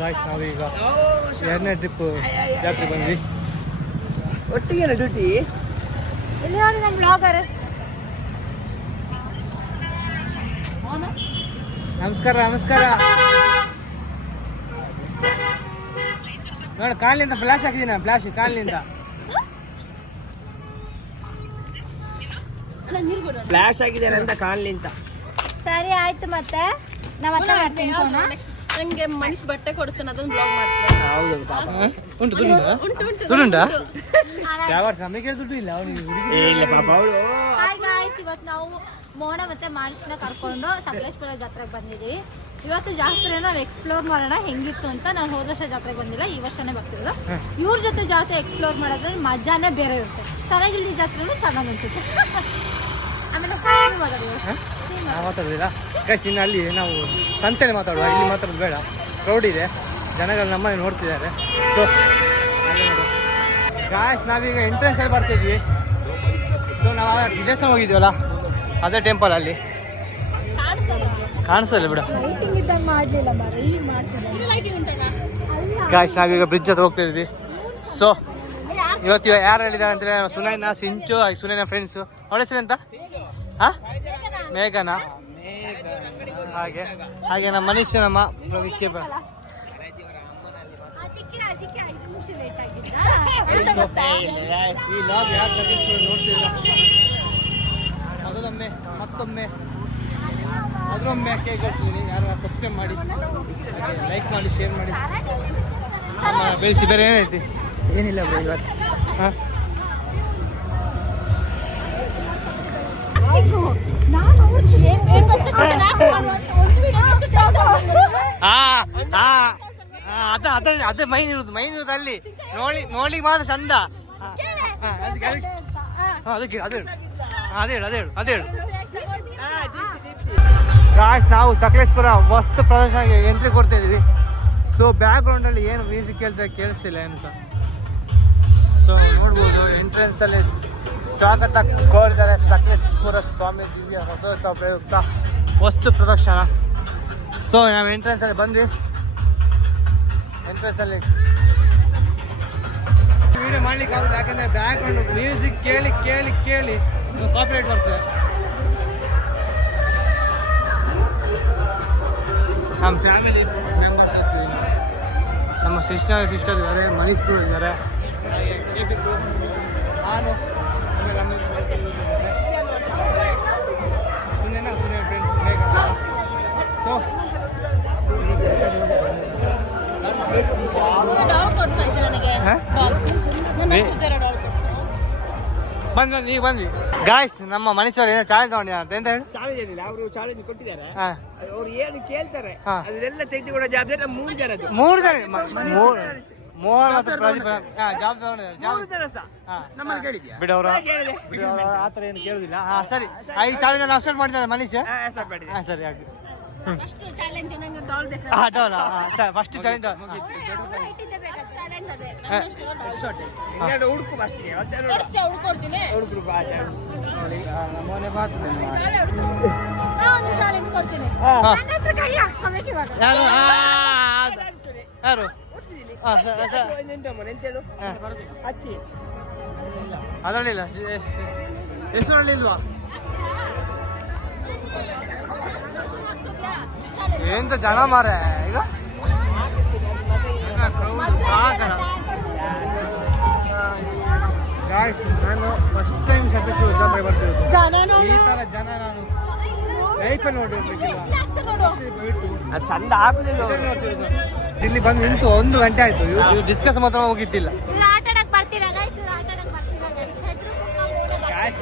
Guys ನಾವೀಗ 2ನೇ trip ಜಾತ್ರೆ ಬಂದ್ವಿ. ಒಟ್ಟಿಗೆ ಡ್ಯೂಟಿ ಇಲ್ಲಿ ನೋಡಿ ನಮ್ಮ ಬ್ಲಾಗರ್. ನಮಸ್ಕಾರ ನಮಸ್ಕಾರ. ನೋಡಿ ಕಾಲಿನಿಂದ ಫ್ಲಾಶ್ ಹಾಕಿದ್ದೀನಿ, ಫ್ಲಾಶ್ ಕಾಲಿನಿಂದ ಫ್ಲಾಶ್ ಆಗಿದ್ದೇನೆ ಅಂತ ಕಾಣಲಿ ಅಂತ. ಸರಿ ಆಯ್ತು, ಮತ್ತೆ ನಾವು ನಂಗೆ ಮನುಷ್ಯ ಬಟ್ಟೆ ಕೊಡಿಸ್ತಾನೆ, ಅದೊಂದು ಬ್ಲಾಗ್ ಮಾಡ್ತೀನಿ. ಹೌದು ಪಾಪ ಉಂಟು ದುಡ್ಡುಂಟಾ ಯಾವ ನಮಗೆ ದುಡ್ಡು ಇಲ್ಲ ಅವನಿಗೆ. ಇಲ್ಲ ಪಾಪ ಅವಳು. ಹಾಯ್ ಗಾಯ್ಸ್, ಇವತ್ತು ನಾವು ಮೋಹನ ಮತ್ತೆ ಮಾನುಷನ ಕರ್ಕೊಂಡು ಸಕಲೇಶ್ಪುರ ಜಾತ್ರೆಗೆ ಬಂದಿದ್ದೀವಿ. ಇವತ್ತು ಜಾತ್ರೆ ನಾವು ಎಕ್ಸ್ಪ್ಲೋರ್ ಮಾಡೋಣ ಹೆಂಗಿತ್ತು ಅಂತ. ನಾನು ಹೋದ ವರ್ಷ ಜಾತ್ರೆಗೆ ಬಂದಿಲ್ಲ, ಈ ವರ್ಷನೇ ಬರ್ತಿರೋದು. ಇವ್ರ ಜೊತೆ ಜಾತ್ರೆ ಎಕ್ಸ್ಪ್ಲೋರ್ ಮಾಡೋದ್ರೆ ಮಜಾನೇ ಬೇರೆ ಇರುತ್ತೆ. ಚೆನ್ನಾಗಿಲ್ದಿ ಜಾತ್ರೆನೂ ಚೆನ್ನಾಗಿ ಅನ್ಸುತ್ತೆ. ಆಮೇಲೆ ಮಾತಾಡೋದಿಲ್ಲ ಗೈಸ್, ಇನ್ನು ಅಲ್ಲಿ ನಾವು ಸಂತೆಯಲ್ಲಿ ಮಾತಾಡುವ, ಇಲ್ಲಿ ಮಾತಾಡೋದು ಬೇಡ. ಕ್ರೌಡ್ ಇದೆ, ಜನಗಳು ನಮ್ಮನೆ ನೋಡ್ತಿದ್ದಾರೆ. ಸೊ ಗಾಯ್ಸ್ ನಾವೀಗ ಎಂಟ್ರೆನ್ಸಲ್ಲಿ ಬರ್ತಿದ್ವಿ. ಸೊ ನಾವು ದೇವಸ್ಥಾನ ಹೋಗಿದ್ವಲ್ಲ, ಅದೇ ಟೆಂಪಲ್ ಅಲ್ಲಿ ಕಾಣಿಸಲ್ಲ ಬಿಡ. ಗಾಯ್ಸ್ ನಾವೀಗ ಬ್ರಿಡ್ಜ್ ಹತ್ರ ಹೋಗ್ತಾ ಇದ್ವಿ. ಸೊ ಇವತ್ತು ಯಾರು ಹೇಳಿದ್ದಾರೆ ಅಂದರೆ ಸುನೈನ, ಸಿಂಚು, ಸುನೈನ ಫ್ರೆಂಡ್ಸು. ಅವಳ ಹೆಸರು ಎಂತ? ಹಾಂ, ಮೇಘನಾ. ಹಾಗೆ ಹಾಗೆ ನಮ್ಮ ಮನೀಶ್, ನಮ್ಮ ಪ್ರವಿಕ್ಕೆ ಈ ಲಾಗ್ ಯಾರು ಸಜೆಸ್ಟ್ ನೋಡ್ತಿಲ್ಲ, ಮೊದಲೊಮ್ಮೆ ಮತ್ತೊಮ್ಮೆ ಅದರೊಮ್ಮೆ ಕೇಕ್ ಕೊಡ್ತಿದ್ದೀನಿ. ಯಾರು ಸಬ್ಸ್ಕ್ರೈಬ್ ಮಾಡಿ, ಲೈಕ್ ಮಾಡಿ, ಶೇರ್ ಮಾಡಿ, ಬೆಳೆಸಿ. ಬೇರೆ ಏನೈತಿ? ಏನಿಲ್ಲ ಬ್ರೋ ಇವತ್ತು. ಹಾಂ ಅದೇ ಮೈನ್ ಇರುದು ಅಲ್ಲಿ ನೋಡಿ ಮಾತ್ರ ಚಂದ. ಅದೇಳು ಗಾಯ್ಸ್, ನಾವು ಸಕಲೇಶ್ಪುರ ವಸ್ತು ಪ್ರದರ್ಶನಕ್ಕೆ ಎಂಟ್ರಿ ಕೊಡ್ತಾ ಇದೀವಿ. ಸೊ ಬ್ಯಾಕ್ ಗ್ರೌಂಡ್ ಅಲ್ಲಿ ಏನು ಮ್ಯೂಸಿಕ್ ಕೇಳಿಸ್ತಿಲ್ಲ ಏನು ಸಹ. ಸೊ ನೋಡ್ಬೋದು ಎಂಟ್ರೆನ್ಸ್ ಅಲ್ಲಿ ಸ್ವಾಗತ ಕೋರಿದ್ದಾರೆ ಸಕಲೇಶ್ಪುರ ಸ್ವಾಮಿ ದಿವ್ಯ ರಥೋತ್ಸವ ಪ್ರಯುಕ್ತ ವಸ್ತು ಪ್ರದರ್ಶನ. ಸೊ ನಾವು ಎಂಟ್ರೆನ್ಸ್ ಅಲ್ಲಿ ಬಂದ್ವಿ. ಎಂಟ್ರೆನ್ಸ್ ಅಲ್ಲಿ ವಿಡಿಯೋ ಮಾಡ್ಲಿಕ್ಕೆ ಆಗುದು, ಯಾಕಂದ್ರೆ ಬ್ಯಾಕ್ ಗ್ರೌಂಡ್ ಮ್ಯೂಸಿಕ್ ಕೇಳಿ ಕೇಳಿ ಕೇಳಿ ಕಾಪಿರೈಟ್ ಬರ್ತದೆ. ನಮ್ಮ ಫ್ಯಾಮಿಲಿ ಮೆಂಬರ್ಸ್ ಇರ್ತೀವಿ. ನಮ್ಮ ಸಿಸ್ಟರ್ ಇದ್ದಾರೆ, ಮನೀಶ್ ಇದ್ದಾರೆ, ನಾನು, ಆಮೇಲೆ ನಮ್ಮ ಸುನೇನ ಫ್ರೆಂಡ್ಸ್ ಮೇಘ. ಸೊ ಬಂದ್ವಿ ಗಾಯ್ಸ್. ನಮ್ಮ ಮನುಷ್ಯರು ಏನೋ ಚಾಲೆಂಜ್ ತಗೊಂಡಿದ್ದಾರೆ ಅಂತ ಹೇಳಿ. ಚಾಲೆಂಜ್ ಏನಿಲ್ಲ, ಅವರು ಚಾಲೆಂಜ್ ಕೊಟ್ಟಿದ್ದಾರೆ. ಅವ್ರು ಏನು ಕೇಳ್ತಾರೆ ಅದನ್ನೆಲ್ಲ ತೆಗೆದು ಕೂಡ ಜವಾಬ್ದಾರಿ 3 ಜನದ್ದು. 3 ಜನ ಮೋಹನ್ ಮತ್ತು ಪ್ರದೀಪ್ ಜವಾಬ್ದಾರಿ ನಮ್ಮನ್ನು ಕೇಳಿದ್ಯಾ? ಬಿಡವ್ರ ಆ ಥರ ಏನು ಕೇಳುದಿಲ್ಲ. ಹಾಂ ಸರಿ, ಈ ಚಾಲೆಂಜ್ ನಾವು ಸ್ಟಾರ್ಟ್ ಮಾಡಿದ್ದಾರೆ ಮನುಷ್ಯ. ಹಾಂ ಸರಿ ಆಗಿ ಫಸ್ಟ್ ಚಾಲೆಂಜ್ ನಂಗೆ ಡಾಲ್ ಬೇಕು. ಡೌಲ್ ಸರ್, ಫಸ್ಟ್ ಚಾಲೆಂಜ್ ಹುಡುಕು ಫಸ್ಟ್ಗೆ ಹುಡ್ಕೊಡ್ತೀನಿ. ಹುಡುಗರು ನಮ್ಮನೆ ಒಂದು ಚಾಲೆಂಜ್ ಕೊಡ್ತೀನಿ. ನನ್ನ ಹೆಸರು ಕೈ ಹಾಕ್ಸ್ಕೊಬೇಕು ಇವಾಗ. ಯಾರು ಅದರಲ್ಲಿಲ್ಲ, ಹೆಸರಲ್ಲಿ ಇಲ್ವಾ? ಎಂತ ಜನ ಮಾರೆ ಈಗ. ನಾನು ಫಸ್ಟ್ ಟೈಮ್ ಸಕಲೇಶ್ಪುರ ಜಾತ್ರೆ ಬರ್ತಿರೋದು. ಈ ತರ ಜನ ನಾನು ಲೈಫಲ್ಲಿ ನೋಡಿರ್ಬೇಕಿಲ್ಲ. ಅದು ಚಂದ ಆಗ್ಲಿಲ್ಲ. ಇಲ್ಲಿ ಬಂದು ನಿಂತು 1 ಗಂಟೆ ಆಯ್ತು. ಡಿಸ್ಕಸ್ ಮಾತ್ರ ಹೋಗಿದ್ದಿಲ್ಲ.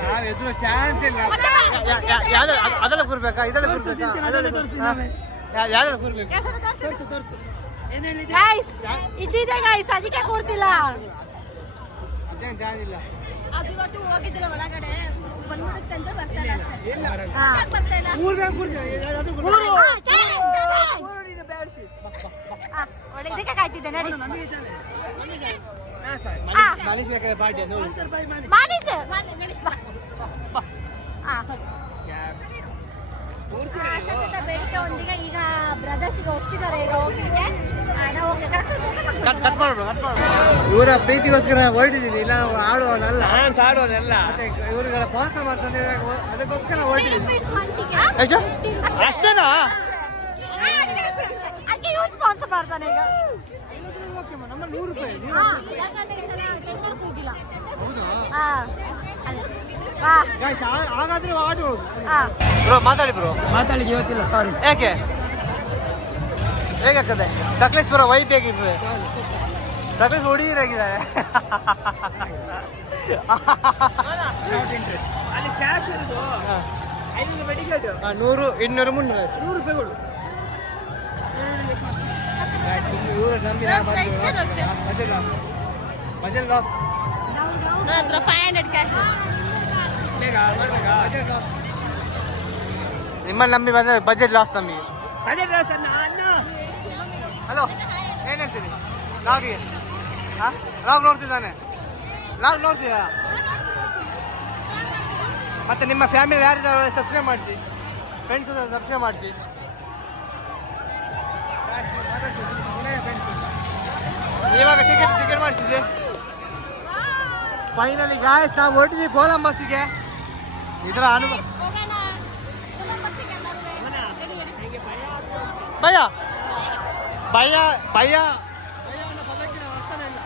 ನಾವು ಎದುರು ಚಾನ್ಸ್ ಇಲ್ಲ. ಅದೆಲ್ಲ ಕೂರ್ಬೇಕಾ? ಇದೆಲ್ಲ ಕೂರ್ಬೇಕಾ? ಯಾವ್ದೆಲ್ಲ ಕೂರ್ಬೇಕು? ಇದ್ದಿದೆ ಗಾಯ್ಸ್, ಅದಕ್ಕೆ ಕೂರ್ತಿಲ್ಲ. ಅದೇನು ಚಾನ್ಸ್ ಇಲ್ಲ. ಇವತ್ತು ಹೋಗಿದ್ದಿಲ್ಲ ಒಳಗಡೆ, ಬಂದ್ಬಿಡುತ್ತೆ ಅಂತ ಬರ್ತಾನೆ. ಒಳ್ಳೆ ಇದಕ್ಕೆ ಕಾಯ್ತಿದ್ದೆ ನೋಡಿ. ಪಾರ್ಟಿ ಬೇಡಿಕೆ ಒಂದಿಗೆ ಈಗ ಬ್ರದರ್ಸ್ಗೆ ಹೋಗ್ತಿದ್ದಾರೆ ಹೋಗ್ಲಿಕ್ಕೆ. ನಾವು ಇವರ ಪ್ರೀತಿಗೋಸ್ಕರ ಹೊರಟಿದ್ದೀನಿ, ಇಲ್ಲ ನಾವು ಆಡುವವನಲ್ಲ, ಡಾನ್ಸ್ ಆಡೋನೆಲ್ಲ ಇವರುಗಳ ಸ್ಪಾನ್ಸರ್ ಮಾಡ್ತಾರೆ, ಅದಕ್ಕೋಸ್ಕರ ಹೊರಟಿದ್ದೀನಿ. ಅಷ್ಟೇನಾ? ಸ್ಪಾನ್ಸರ್ ಮಾಡ್ತಾನೆ ಈಗ. ನಮ್ಮ 100 ರೂಪಾಯಿ. ಹಾಗಾದ್ರೆ ಆಡುವುದು. ಬ್ರೋ ಮಾತಾಡಿ ಬ್ರೋ. ಮಾತಾಡ್ಲಿಕ್ಕೆ ಇವತ್ತಿಲ್ಲ, ಸಾರಿ. ಯಾಕೆ ಹೇಗಾಗ್ತದೆ ಸಕಲೇಶ್ಪುರ ವೈಪ್ ಹೇಗಿರ್ತದೆ? ಸಕಲೇಶ್ ಹುಡುಗಿರಾಗಿದ್ದಾರೆ. ಅಲ್ಲಿ ಕ್ಯಾಶ್ ಇರೋದು 500 ಮೆಡಿಕಲ್ 100, 200, 300 100 ರೂಪಾಯಿ ಕೊಡು. Budget loss. ನನ್ನ ಹತ್ರ 500 ಕ್ಯಾಶ್. ನಿಮ್ಮನ್ನು ನಂಬಿ ಬಂದರೆ ಬಜೆಟ್ ಲಾಸ್ ನಮಗೆ. ಬಜೆಟ್ ಲಾಸ್ ಅಣ್ಣ. ಹಲೋ, ಏನು ಹೇಳ್ತೀನಿ ಲಾಗಿಗೆ? ಹಾಂ, ಲಾಗ್ ನೋಡ್ತಿದ್ದಾನೆ. ಲಾಗ್ ನೋಡ್ತೀಯಾ? ಮತ್ತು ನಿಮ್ಮ ಫ್ಯಾಮಿಲಿ ಯಾರಿದ್ದಾರೆ ಸಬ್ಸ್ಕ್ರೈಬ್ ಮಾಡಿಸಿ, ಫ್ರೆಂಡ್ಸ್ ಸಬ್ಸ್ಕ್ರೈಬ್ ಮಾಡಿಸಿ. ಇವಾಗ ಟಿಕೆಟ್ ಮಾಡಿಸಿದ್ವಿ. ಫೈನಲಿ ಗಾಯ್ಸ್ ನಾವು ಹೊರಟಿದ್ವಿ ಕೊಲಂಬಸ್ಸಿಗೆ. ಇದರ ಅನುಭವ ಭಯ ಭಯ ಭಯ ಅನ್ನೋ ಪದಕ್ಕೆ ನಾವು ಅರ್ಥನೇ ಇಲ್ಲ.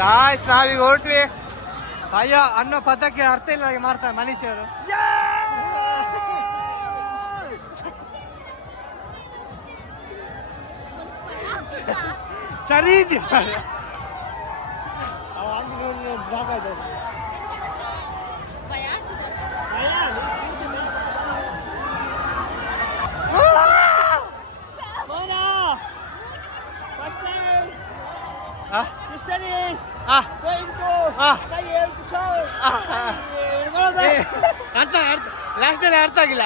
ಗಾಯ್ಸ್ ನಾವೀಗ ಹೊರಟ್ವಿ. ಭಯ ಅನ್ನೋ ಪದಕ್ಕೆ ಅರ್ಥ ಇಲ್ಲ ಮಾಡ್ತಾರೆ ಮನುಷ್ಯರು. ಸರಿ ಇದ್ದೀವಿ. Sister is Ah. going to Ah. buy a show. ಲಾಸ್ಟಲ್ಲಿ ಅರ್ಥ ಆಗಿಲ್ಲ.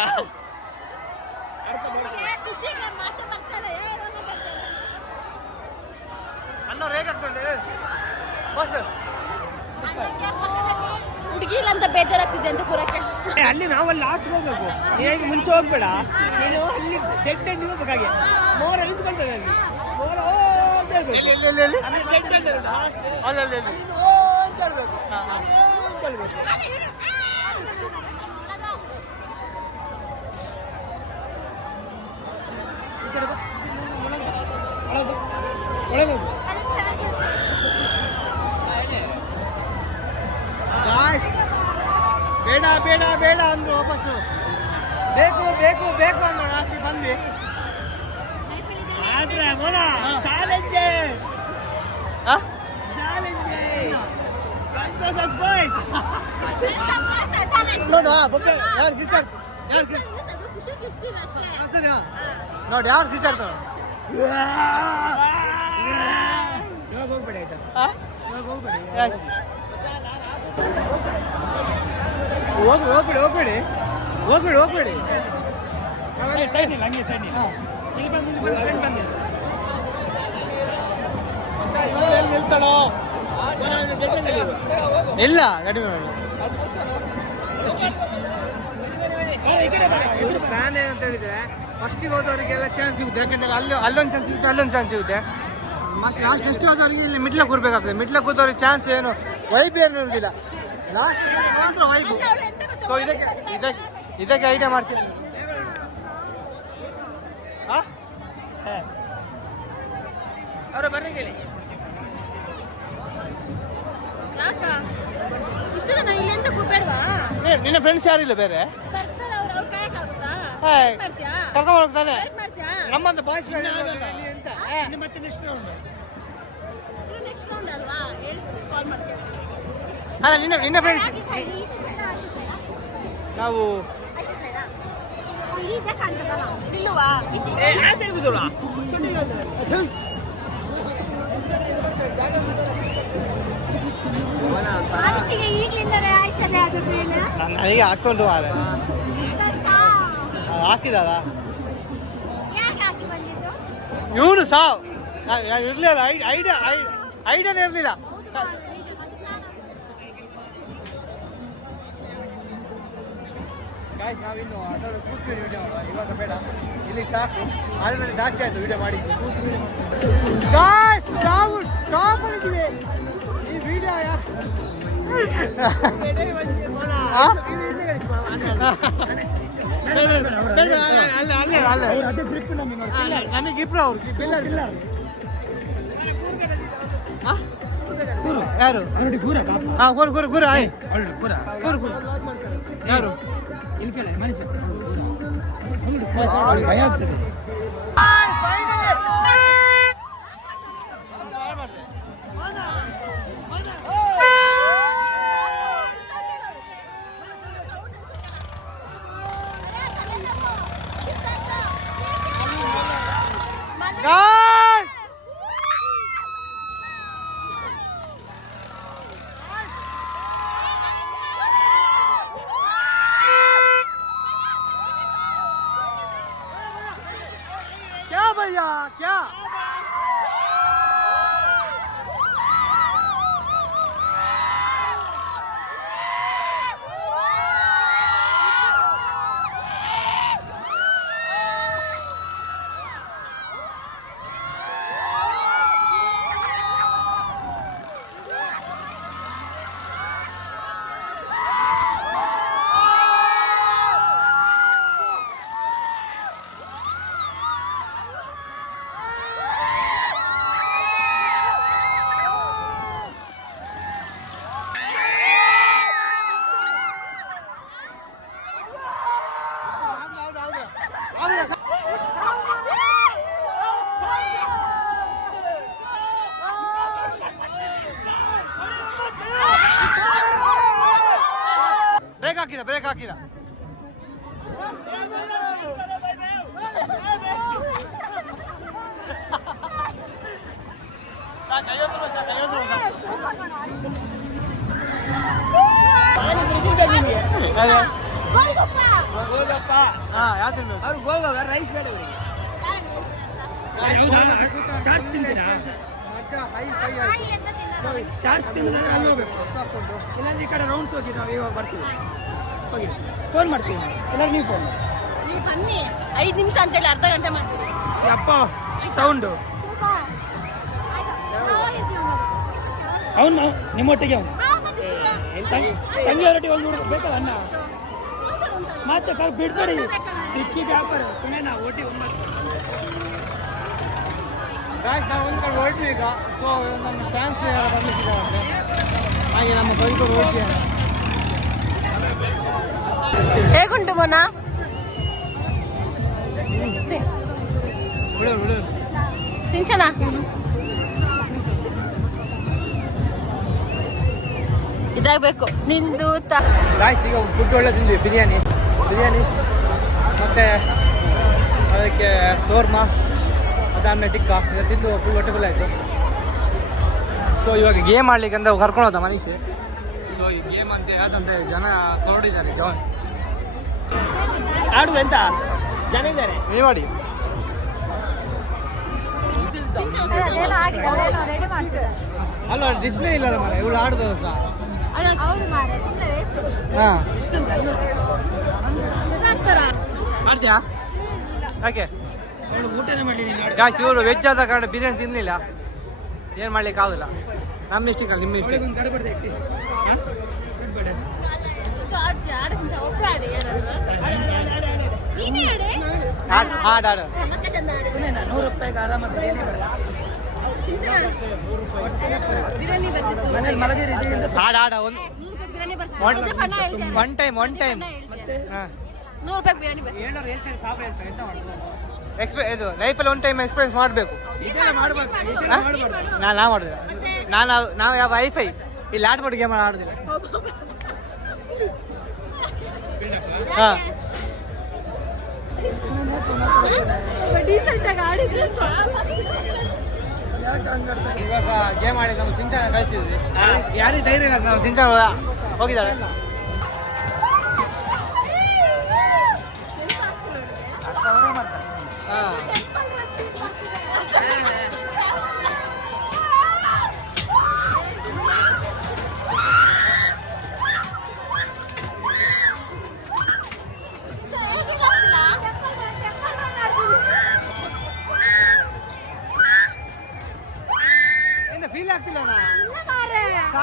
ಅನ್ನೋರು ಹೇಗಾಗ್ತದೆ ಬಸ್ ಹುಡುಗಿ ಇಲ್ಲ ಅಂತ ಬೇಜಾರಾಗ್ತಿದೆ ಅಂತ ಕೂರಕ್ಕೆ. ಅಲ್ಲಿ ನಾವಲ್ಲಿ ಲಾಸ್ಟ್ ಹೋಗ್ಬೇಕು. ನೀನು ಮುಂಚೆ ಹೋಗ್ಬೇಡ, ನೀನು ಅಲ್ಲಿ ಡೆಡ್ ಎಂಡ್ ಹೋಗ್ಬೇಕಾಗೆ. ಮೋರ ನಿಂತ್ಕೊಳ್ತದೆ ಅಲ್ಲಿ. ಮೋರ ಬೇಡ ಬೇಡ ಬೇಡ ಅಂದ್ರು ವಾಪಸ್ಸು. ಬೇಕು ಬೇಕು ಬೇಕು ಅಂದ್ರು ಲಾಸ್ಟ್ ಬಂದ್ವಿ. ಆದ್ರೆ ಮೋನ ಚಾಲೆಂಜ್ ನೋಡು ಯಾರು ಗಿಚ್ಚಾರ್ ನೋಡಿ ಯಾರು ಗಿಚ್ಚಾಡ್ತಾರ. ಹೋಗ್ಬೇಡಿ ಆಯ್ತಾ? ಹೋಗ್ಬೇಡಿ ಹೋಗ್ಬೇಡಿ ಹೋಗ್ಬೇಡಿ ಹೋಗ್ಬೇಡಿ. ಸೈಡ್ ಇಲ್ಲ, ಹಂಗೆ ಸೈಡ್ ಇಲ್ಲ. ಇಲ್ಲಿ ಬಂದು ಬಂದಿಲ್ಲ. ಇಲ್ಲ ಗಾಡಿ ಪ್ಲಾನ್ ಏನಂತ ಹೇಳಿದ್ರೆ ಫಸ್ಟಿಗೆ ಹೋದವರಿಗೆಲ್ಲ ಚಾನ್ಸ್ ಸಿಗುತ್ತೆ. ಯಾಕಂದ್ರೆ ಅಲ್ಲೊಂದು ಚಾನ್ಸ್ ಸಿಗುತ್ತೆ, ಅಲ್ಲೊಂದು ಚಾನ್ಸ್ ಸಿಗುತ್ತೆ. ಲಾಸ್ಟ್ ಎಷ್ಟು ಹೋದವ್ರಿಗೆ ಇಲ್ಲಿ ಮಿಡ್ಲಕ್ಕೆ ಕೂರ್ಬೇಕಾಗ್ತದೆ. ಮಿಡ್ಲಕ್ಕೆ ಕೂತವ್ರಿಗೆ ಚಾನ್ಸ್ ಏನು ವೈಬ್ ಏನು ಇರೋದಿಲ್ಲ. ಲಾಸ್ಟ್ ಮಾತ್ರ ವೈಬು. ಸೊ ಇದಕ್ಕೆ ಐಡಿಯಾ ಮಾಡ್ತೀನಿ. ಹಾಂ ಅವರು ಬರ್ರಿ ಕೇಳಿ. ಯಾಕ ಇಷ್ಟು ಜನ ಇಲ್ಲಿ ಅಂತ ಕೂಬೇಡ್ವಾ? ನಿನ್ನ ಫ್ರೆಂಡ್ಸ್ ಯಾರಿಲ್ಲ ಬೇರೆ? ಬರ್ತಾರೆ ಅವ್ರು, ಅವ್ರು ಕಾಯಕ್ಕಾಗುತ್ತಾ? ಮಾಡ್ತೀಯಾ? ಕರ್ಕೊಂಡು ಹೋಗ್ತಾನೆ ಮಾಡ್ತೀಯಾ? ನಮ್ಮಂತ ಬಾಯ್ಸ್ ಮತ್ತೆ ನೆಕ್ಸ್ಟ್ ರೌಂಡ್ ನೆಕ್ಸ್ಟ್ ರೌಂಡ್ ಅಲ್ವಾ? ಹೇಳ್ತೀನಿ, ಕಾಲ್ ಮಾಡ್ತೀನಿ. ಅಲ್ಲ ನಿನ್ನ ಫ್ರೆಂಡ್ಸ್ ನಾವು ನಿಲ್ಲುವಾ? ಈಗಲಿಂದಲೇ ಆಯ್ತದೆ ಅದು ನನಗೆ ಆಗ್ತುಂಟು ಮಾರ ಹಾಕಿದಾರ ಇವನು ಸಾವು ಇರ್ಲಿಲ್ಲ. ಐಡಿಯಾನೇ ಇರಲಿಲ್ಲ. ಗಾಯ್ಸ್ ನಾವಿನ್ನು ಅದರ ಕೂತ್ಕೊಂಡು ವಿಡಿಯೋ ಮಾಡುವ, ಇವಾಗ ಬೇಡ, ಇಲ್ಲಿ ಸಾಕು. ಆಲ್ರೆಡಿ ಜಾಸ್ತಿ ಆಯಿತು ವಿಡಿಯೋ ಮಾಡಿದ್ದು. ಗಾಯ್ಸ್ ನಾವು ಟಾಪ್ ಆಗಿದ್ದೀವಿ ಈ ವಿಡಿಯೋ ನಮಗೆ ಇಬ್ರು ಅವ್ರು ಯಾರು ಗುರು ಗುರು ಗುರು ಗುರು ಗುರು ಯಾರು ಮನುಷ್ಯ ಭಯ ಆಗ್ತದೆ. क्या भैया क्या ಬ್ರೇಕ್ ಹಾಕಿದ ರೈಸ್ ಬೇಡ ಚಾರ್ಜ್ ತಿಂತೀರಾ? ಚಾರ್ಜ್ ತಿಂದ್ರೆ ಅಲ್ಲಿ ಹೋಗ್ಬೇಕು, ಇಲ್ಲಾಂದ್ರೆ ಈ ಕಡೆ ರೌಂಡ್ಸ್ ಹೋಗಿ ನಾವು ಇವಾಗ ಬರ್ತೀವಿ. ಹೋಗಿ ಫೋನ್ ಮಾಡ್ತೀವಿ, ಎಲ್ಲರೂ ನೀವು ಫೋನ್ ನೀವು ಬನ್ನಿ 5 ನಿಮಿಷ ಅಂತೇಳಿ ಅರ್ಧ ಗಂಟೆ ಮಾಡ್ತೀವಿ. ಅಪ್ಪ ಸೌಂಡು ಅವನು ನಿಮ್ಮೊಟ್ಟಿಗೆ ಅವನು ತಂಗಿಯವರೊಟ್ಟಿಗೆ ಒಂದು ಹುಡುಗ ಬೇಕಲ್ಲ ಅನ್ನ ಮತ್ತೆ ಬಿಡ್ಬೇಡಿ, ಸಿಕ್ಕಿಗೆ ಹಾಕೋರು ಸುಮ್ಮನೆ ನಾವು ಒಟ್ಟಿಗೆ ನಾವು ಒಂದು ಕಡೆ ಹೊರಟ್ವಿ ಈಗ. ಸೊ ನಮ್ಮ ಫ್ಯಾನ್ಸ್ ಯಾರು ಬಂದಿದ್ದಾರೆ ಹಾಗೆ ನಮ್ಮ ಬೈಕೊಂಡು ಹೋಗ್ತೀವಿ. ಹೇಗುಂಟು ಮೊನ್ನ ಸಿಂಚನ ಇದಾಗಬೇಕು ನಿಂದು ಗಾಯ್ಸ್ ಈಗ ಫುಡ್ ಒಳ್ಳೆ ತಿಂದ್ವಿ, ಬಿರಿಯಾನಿ ಮತ್ತು ಅದಕ್ಕೆ ಶೋರ್ಮಾ, ಅದಾದ್ಮೇಲೆ ಟಿಕ್ಕ ಈಗ ತಿಂದು ಫುಲ್ ಹೊಟ್ಟೆ ಫುಲ್ ಆಯಿತು. ಸೊ ಇವಾಗ ಗೇಮ್ ಆಡ್ಲಿಕ್ಕೆ ಅಂತ ಕರ್ಕೊಂಡು ಹೋದ ಮನುಷ್ಯ. ಸೊ ಈ ಗೇಮ್ ಅಂತ ಯಾವ್ದಂತೆ ಜನ ನೋಡಿದ್ದಾರೆ ಜಾನ್ ಆಡುವ ಎಂತ ಜನ ಇದ್ದಾರೆ ನೀವು ಮಾಡಿ. ಅಲ್ಲ ಡಿಸ್ಪ್ಲೇ ಇಲ್ಲಲ್ಲ ಮರ ಇವಳು ಆಡುದು ಸಹ. ಹಾಂ ಮಾಡ್ತೀಯಾ? ಯಾಕೆ ಊಟನೇ ಮಾಡಲಿ ಗಾಯ್ಸ್ ಇವರು ವೆಜ್ ಆದ ಕಾರಣ ಬಿರಿಯಾನಿ ತಿನ್ನಲಿಲ್ಲ, ಏನು ಮಾಡ್ಲಿಕ್ಕೆ ಆಗೋದಿಲ್ಲ. ನಮ್ಮ ಇಷ್ಟಕ್ಕಲ್ಲ ನಿಮ್ಮ ಇಷ್ಟ. ಆಡು 100 ರೂಪಾಯಿಗೆ ಆರಾಮ ಬಿರಿಯಾನಿ ಬರಲ್ಲ. ಮನೇಲಿ ಮಲಗಿರಿ ಆಡ ಒಂದು ಒನ್ ಟೈಮ್ ₹100 ಬಿರಿಯಾನಿ ಬರ್ತದೆ. ಇದು ಲೈಫಲ್ಲಿ ಒನ್ ಟೈಮ್ ಎಕ್ಸ್ಪೀರಿಯನ್ಸ್ ಮಾಡಬೇಕು. ನಾ ಮಾಡಿದೆ ನಾವು ಯಾವ ವೈಫೈ ಇಲ್ಲಿ ಆಡ್ಬಿಟ್ಟು ಗೇಮ್ ಆಡೋದಿಲ್ಲ. ಹಾಂ ಇವಾಗ ಗೇಮ್ ಆಡಿ ನಾವು ಸಿಂಚನ ಕಳಿಸಿದ್ವಿ. ಯಾರಿಗೆ ಧೈರ್ಯ ಇಲ್ಲ ನಾವು ಸಿಂಚನ ಹೋಗಿದ್ದಾಳೆ. ಹಾಂ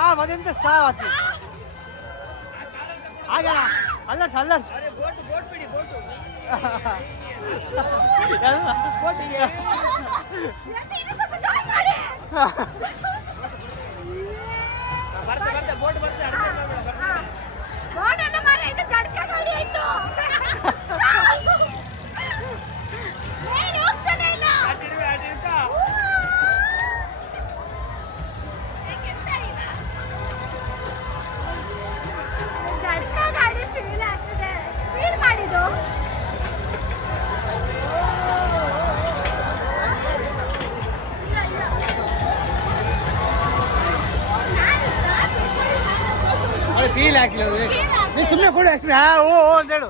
ಸಾವ್ ಅದೆಂತ ಸಾವ್ ಆತು ಆಗಲ್ಲ ಅಲ್ಲರ್ಸ್ ಅಲ್ಲರ್ಸ್ ಬೋಟ್ ಬಿಡಿ ಬೋಟು ಇವತ್ತು ಇನ್ನೂ ಸ್ವಲ್ಪ join ಮಾಡಿ. ಬರ್ತೆ ಬೋಟ್ ಬರ್ತೆ ಬೋಟ್ ಎಲ್ಲ ಮಾರ್ರೆ, ಇದು ಜಡ್ಕ ಗಾಡಿ ಆಯ್ತು. ಹೇಳಿ ಹೋಗ್ತಾನೆ ಇಲ್ಲ. ಜಡ್ಕ ಗಾಡಿ ಫೀಲ್ ಆಗ್ತದೆ. ಸ್ಪೀಡ್ ಮಾಡಿದ್ದು ಅವಳು ಫೀಲ್ ಹಾಕಿಲ್ಲ ನೀ ಸುಮ್ಮನೆ ಕೊಡು ಅಷ್ಟೇ. ಹಾ ಓ ಓ ಅಂತ ಹೇಳು.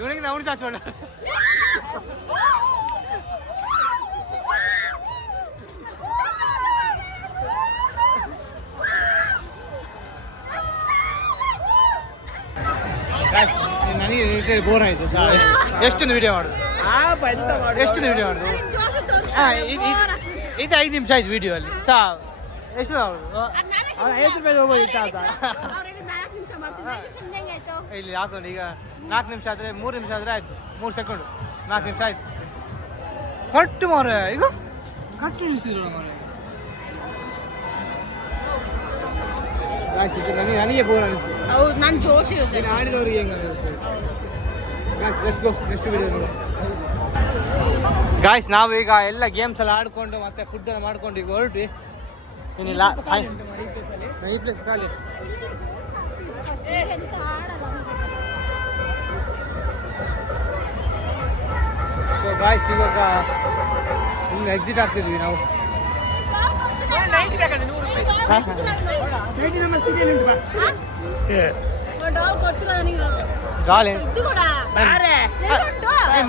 ಇವನಿಗೆ ನಾವು ಚಾಚೋಣ. ನನಗೆ ಬೋರ್ ಆಯ್ತು. ಎಷ್ಟೊಂದು ವಿಡಿಯೋ ಮಾಡುದು ಎಷ್ಟು ವಿಡಿಯೋ ಮಾಡುದು? ಇದು 5 ನಿಮಿಷ ಆಯ್ತು ವಿಡಿಯೋ ಅಲ್ಲಿ ಎಷ್ಟು ಮಾಡುದು? 5 ರೂಪಾಯಿ ಹೋಗ್ಬೋದಿತ್ತ ಅಂತ ಇಲ್ಲಿ ಹಾಕೊಂಡು ಈಗ 4 ನಿಮಿಷ ಆದರೆ 3 ನಿಮಿಷ ಆದರೆ ಆಯ್ತು. 3 ಸೆಕೆಂಡು 4 ನಿಮಿಷ ಆಯ್ತು. ಕಟ್ಟು ಮಾರೆ ಈಗ ಕಟ್ಟು ನಿಲ್ಲಿಸಿದ್ರು ಮಾರೆ. ನನಗೆ ಬೋರ್ ಅನಿಸ್ತು. ಹೌದು ನಾನು ಜೋಶ್ ಇರುತ್ತೆ ಆಡಿದವ್ರಿಗೆ ಹೆಂಗ ನೆಕ್ಸ್ಟ್ ವಿಡಿಯೋ. ಗಾಯ್ಸ್ ನಾವು ಈಗ ಎಲ್ಲ ಗೇಮ್ಸ್ ಎಲ್ಲ ಆಡ್ಕೊಂಡು ಮತ್ತೆ ಫುಡ್ ಎಲ್ಲ ಮಾಡ್ಕೊಂಡು ಈಗ ಹೊರಟ್ವಿ. ಏನಿಲ್ಲ ಈ ಪ್ಲೇಸ್ ಖಾಲಿ. ಎಂತ ಆಡಲ್ಲ. ಸೊ ಗಾಯ್ಸ್ ಇವಾಗ ಇನ್ನು ಎಕ್ಸಿಟ್ ಆಗ್ತಿದ್ವಿ ನಾವು. ಡಾಲ್ ಕೊಡ್ಸಿಲ್ಲ ನನಗೆ ಗಾಳಿ ಇದು ಕೂಡ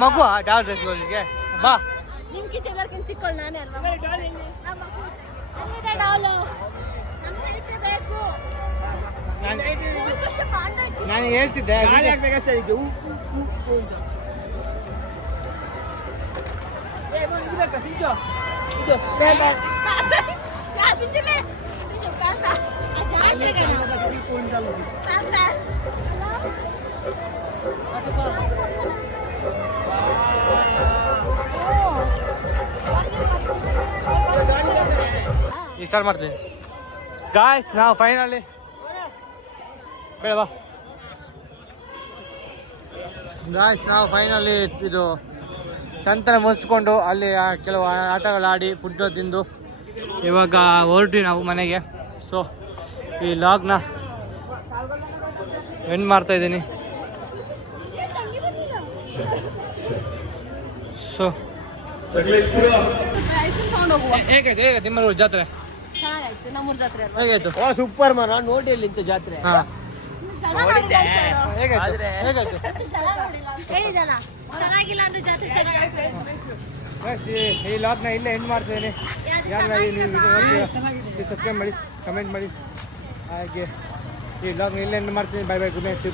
ಮಗು ಡಾಲ್ ಡ್ರೆಸ್ ಹೋಗಿಗೆ ಬಾ. ನಿಮ್ಗಿಂತ ಎಲ್ಲರಿಗಿಂತ ಚಿಕ್ಕವಳು ನಾನೇ ಅಲ್ವಾ ಅಲ್ಲಿದೆ ಡಾಲು. ನಮ್ಮ height ಬೇಕು. ಹೋದ್ ವರ್ಷ ಮಾಡ್ಬೇಕು. ನಾನು ಹೇಳ್ತಿದ್ದೆ ಗಾಳಿ ಹಾಕ್ಬೇಕಷ್ಟೇ ಅದಕ್ಕೆ ಅಂತ ಸಿಂಚು ಇದು ಯಾ ಸಿಂಚುಲೆ ಸಿಂಚು ಪಾಪ ಆ ಜಾತ್ರೆಗೆ ಪಾಪ ಸ್ಟಾರ್ಟ್ ಮಾಡ್ತೀನಿ. ಗಾಯ್ಸ್ ನಾವು ಫೈನಲಿ ಬೇಡ ಬಾ. ಗಾಯ್ಸ್ ನಾವು ಫೈನಲಿ ಇದು ಸಂತನ ಮುಗಿಸ್ಕೊಂಡು ಅಲ್ಲಿ ಕೆಲವು ಆಟಗಳು ಆಡಿ ಫುಡ್ ತಿಂದು ಇವಾಗ ಹೊರಟ್ವಿ ನಾವು ಮನೆಗೆ. ಸೊ ಈ ಲಾಗ್ನ ಎಂಡ್ ಮಾಡ್ತಾ ಇದ್ದೀನಿ. ಸೊ ತಗೊಂಡು ಹೋಗುವ ಹೇಗಾಯ್ತು ನಿಮ್ಮ ಜಾತ್ರೆ? ಚೆನ್ನಾಗಾಯ್ತು ನಮ್ಮೂರ್ ಜಾತ್ರೆ ಅಲ್ವಾ ಹೇಗಾಯ್ತು? ಸೂಪರ್ ಮರ ನೋಡಿಯಲ್ಲಿ ಇಂಥ ಜಾತ್ರೆ ಹಾಂ ಜಗಳ ಹೇಗಾಯ್ತು? ಹೇಗಾಯ್ತು? ಹೇಳಿದಲ್ಲ ಚೆನ್ನಾಗಿಲ್ಲ ಅಂದ್ರೆ ಜಾತ್ರೆ ಚೆನ್ನಾಗಿ. ಬಸ್ ಈ ಲಾಗ್ನ ಇಲ್ಲೇ ಎಂಡ್ ಮಾಡ್ತಿದ್ದೀನಿ. ಯಾರು ನೀವು ಸಬ್ಸ್ಕ್ರೈಬ್ ಮಾಡಿ ಕಮೆಂಟ್ ಮಾಡಿ ಹಾಗೆ ಈ ಲಾಗ್ನ ಇಲ್ಲೇ ಎಂಡ್ ಮಾಡ್ತೀನಿ. Bye bye good night.